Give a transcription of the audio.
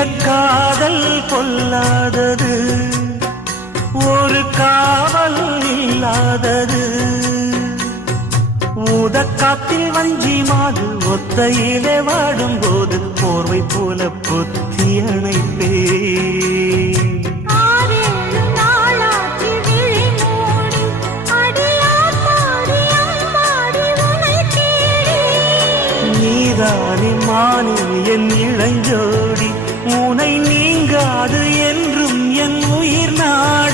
காதல் கொல்லாதது, ஒரு காவல் இல்லாதது. ஊதக்காத்தில் வஞ்சி மாது ஒத்தையிலே வாடும்போது போர்வை போல பொத்தி அணைப்பே. நீதானே மானே என் இளஞ்சோடி, உனை நீங்காது என்றும் என் உயிர் நாடி.